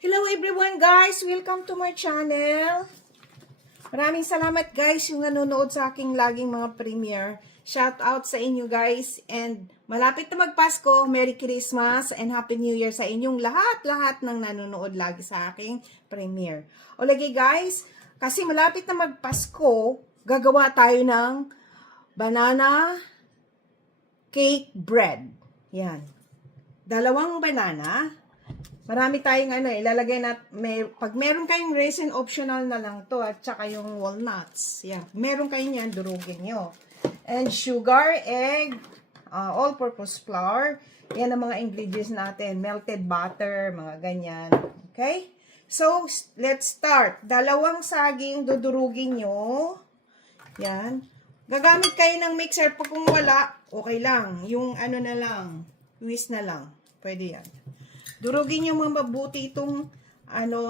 Hello everyone guys! Welcome to my channel. Maraming salamat guys yung nanonood sa aking laging mga premiere. Shout out sa inyo guys. And malapit na magpasko, Merry Christmas and Happy New Year sa inyong lahat-lahat ng nanonood lagi sa aking premiere. O lagi guys, kasi malapit na magpasko, gagawa tayo ng banana cake bread. Yan. Dalawang banana. Marami tayong ilalagay pag meron kayong raisin, optional na lang to, at saka yung walnuts. Yan. Meron kayong yan, durugin nyo. And sugar, egg, all-purpose flour. Yan ang mga ingredients natin. Melted butter, mga ganyan. Okay? So, let's start. Dalawang saging, dudurugin nyo. Yan. Gagamit kayo ng mixer. Pag kung wala, okay lang. Yung na lang, whisk na lang. Pwede yan. Durugin nyo mga mabuti itong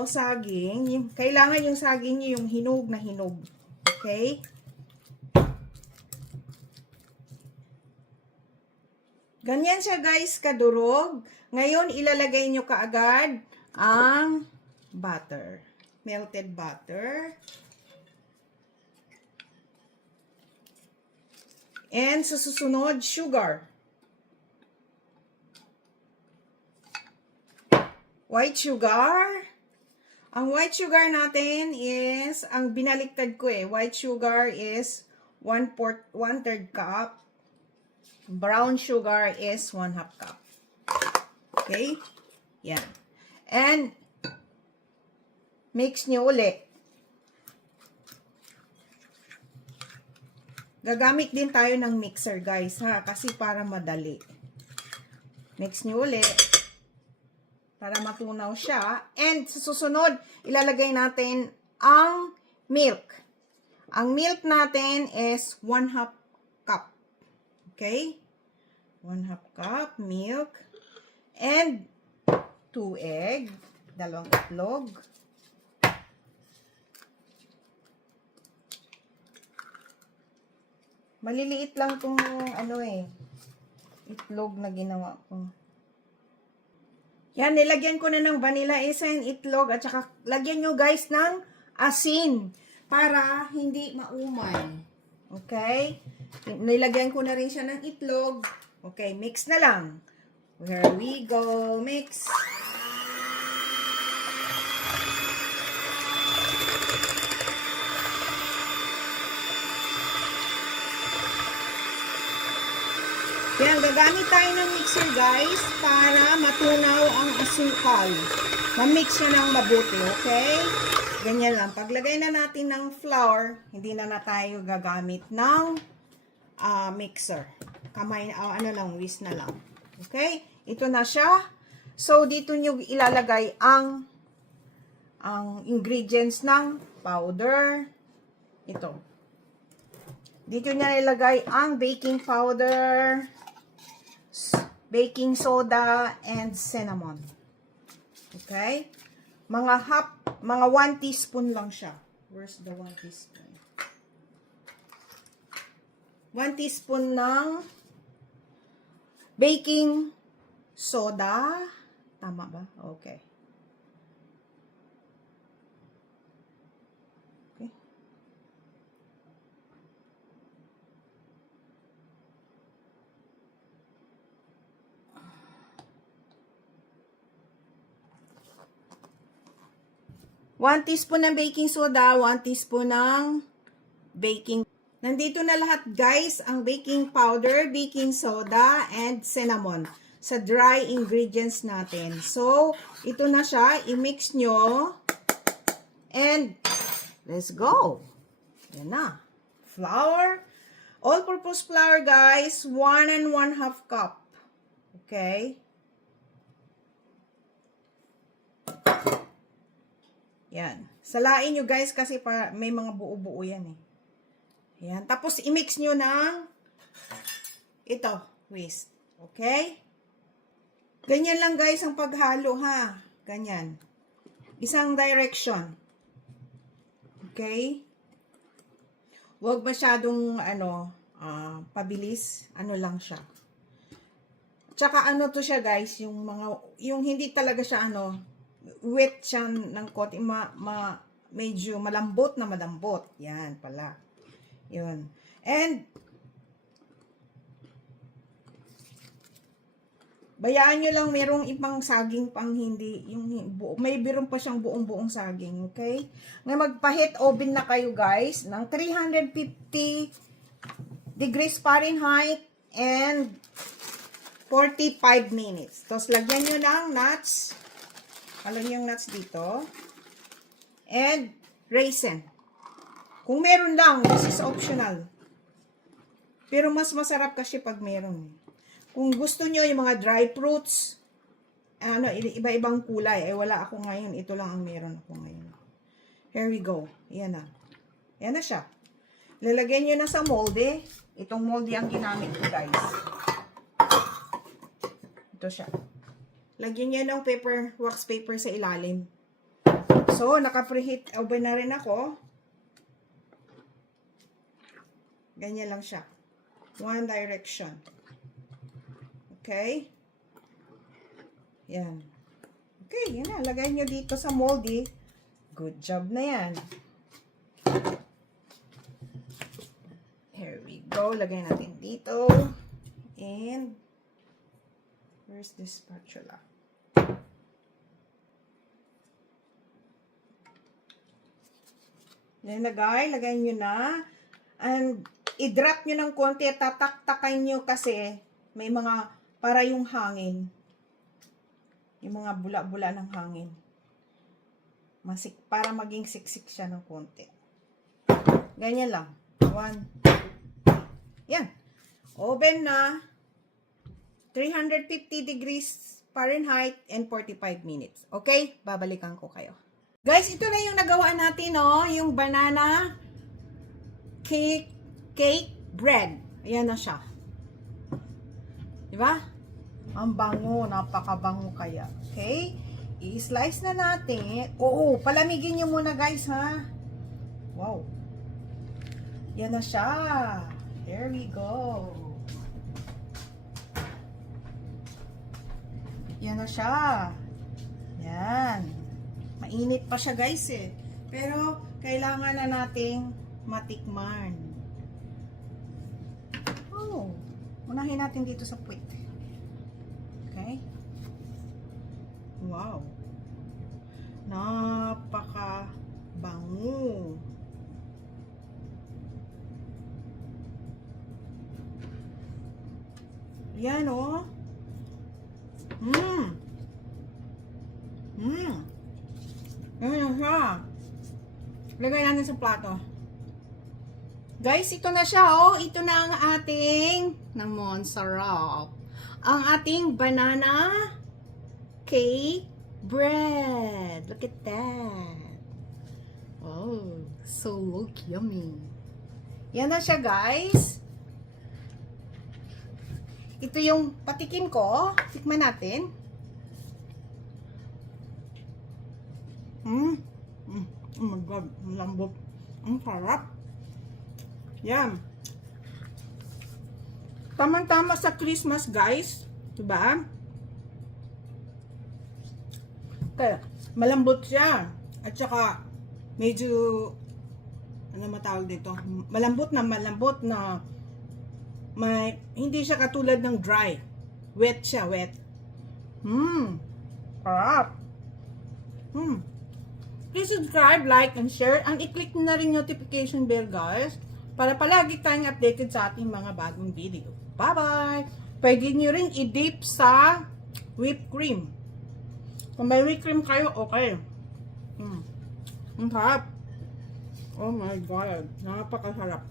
saging. Kailangan yung saging nyo yung hinog na hinog. Okay? Ganyan siya guys, kadurog. Ngayon, ilalagay nyo kaagad ang butter. Melted butter. And sa susunod, sugar. White sugar. Ang white sugar natin is, ang binaliktad ko white sugar is 1/3 cup. Brown sugar is 1/2 cup. Okay? Yan. And, mix nyo ulit. Gagamit din tayo ng mixer guys ha, kasi para madali. Mix nyo ulit. Para matunaw siya. And sa susunod, ilalagay natin ang milk. Ang milk natin is 1/2 cup. Okay? 1/2 cup milk. And 2 egg. 2 itlog. Maliliit lang itong itlog na ginawa ko. Yan, nilagyan ko na ng vanilla essence, itlog, at saka lagyan nyo guys ng asin para hindi maumay. Okay? Nilagyan ko na rin siya ng itlog. Okay, mix na lang. Here we go. Mix. Yan, gagamit tayo ng mixer guys para matunaw ang asukal. Ma-mix siya ng mabuti, okay? Ganyan lang. Paglagay na natin ng flour, hindi na tayo gagamit ng mixer. Kamay, whisk na lang. Okay? Ito na siya. So, dito nyo ilalagay ang ingredients ng powder. Ito. Dito nyo ilalagay ang baking powder, baking soda, and cinnamon. Okay? Mga 1 teaspoon lang siya. Where's the 1 teaspoon? 1 teaspoon ng baking soda. Tama ba? Okay. Okay. 1 teaspoon ng baking soda, 1 teaspoon ng baking. Nandito na lahat guys, ang baking powder, baking soda, and cinnamon sa dry ingredients natin. So, ito na siya. I-mix nyo. And, let's go. Yan na. Flour. All-purpose flour guys, 1 and 1/2 cup. Okay? Yan. Salain nyo guys kasi may mga buo-buo yan Yan. Tapos i-mix nyo ng ito, whisk. Okay? Ganyan lang guys ang paghalo ha. Ganyan. Isang direction. Okay? Huwag masyadong pabilis. Lang siya. Tsaka to siya guys, yung hindi talaga siya wet siya ng konti, medyo malambot na malambot. Yan pala. Yun. And, bayaan nyo lang, merong ibang saging pang hindi, may biron pa siyang buong-buong saging, okay? Ngayon, magpa-heat oven na kayo, guys, ng 350 degrees Fahrenheit and 45 minutes. Tapos, lagyan nyo ng nuts. Alam niyo yung nuts dito. And raisin. Kung meron lang, this is optional. Pero mas masarap kasi pag meron. Kung gusto nyo yung mga dry fruits, iba-ibang kulay. Wala ako ngayon. Ito lang ang meron ako ngayon. Here we go. Yan na. Yan na siya. Lalagyan nyo na sa molde. Itong molde ang ginamit ko, guys. Ito siya. Lagyan nyo ng wax paper sa ilalim. So, naka-preheat oven na rin ako. Ganyan lang siya. One direction. Okay? Yan. Okay, yan na. Lagay nyo dito sa moldy. Good job na yan. Here we go. Lagay natin dito. And, where's this spatula? Yan na, guys. Lagay nyo na. And, i-drop nyo ng konti. Tataktakan nyo kasi may mga, para yung hangin. Yung mga bula-bula ng hangin. Para maging siksik siya ng konti. Ganyan lang. 1. Yan. Oven na. 350 degrees Fahrenheit and 45 minutes. Okay? Babalikan ko kayo. Guys, ito na yung nagawa natin, oh. Yung banana cake bread. Ayan na siya. Diba? Ang bango. Napakabango kaya. Okay? I-slice na natin. Oo, palamigin nyo muna, guys, ha? Wow. Yan na siya. There we go. Yan na siya. Yan. Mainit pa siya, guys, eh. Pero, kailangan na nating matikman. Oh. Unahin natin dito sa puwit. Okay? Wow. Napaka-bango. Yan, oh. Yan siya. Lagay natin sa plato. Guys, ito na siya, oh. Ito na ang ating, namon, sarap. Ang ating banana cake bread. Look at that. Oh, so yummy. Yan na siya, guys. Ito yung patikim ko. Tikman natin. Oh my God, ang lambot. Ang sarap. Yan. Tamang-tama sa Christmas, guys. Diba? Kaya, malambot siya. At saka, medyo, ano matawag dito? Malambot na hindi siya katulad ng dry. Wet siya, wet. Sarap. Please subscribe, like, and share. And i-click na rin notification bell, guys. Para palagi tayong updated sa ating mga bagong video. Bye-bye! Pwede nyo rin i-dip sa whipped cream. Kung may whipped cream kayo, okay. Ang sarap. Oh my God. Napakasarap.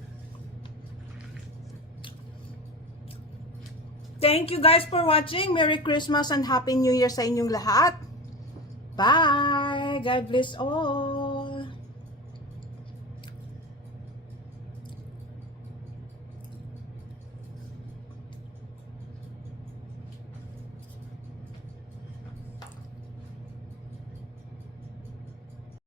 Thank you guys for watching. Merry Christmas and Happy New Year sa inyong lahat. Bye! God bless all!